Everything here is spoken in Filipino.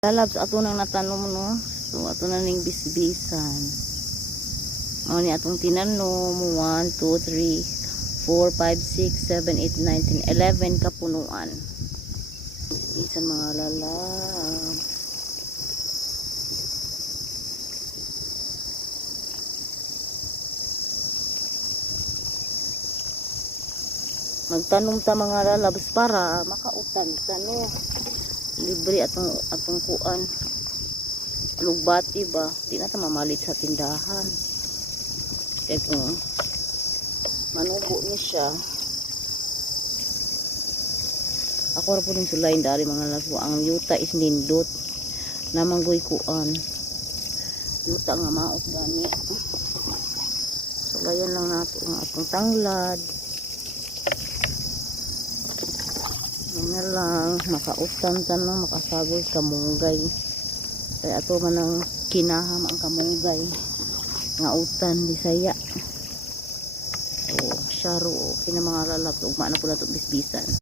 Lalabs ato nang natanom no. So ato na ning bisbisan. Mao ni atong tinanom 1 2 3 4 5 6 7 8 9 10 11 kapunuan. Bisbisan mga lalabs. Magtanom ta mga lalabs para makautan ta no. Libre atong kuan lugbati ba di na ta mamalit sa tindahan kaya kung manubo ni siya ako ra po din sulayin dari mga laso ang yuta is nindot na manggoy kuan yuta nga maot gani sulayan lang nato ang atong tanglad na lang makautan ta no makasagol kamunggay kaya ato man ang kinaham ang kamunggay nga utan Bisaya o syaro kina mga lalab ugma na pula to bisbisan.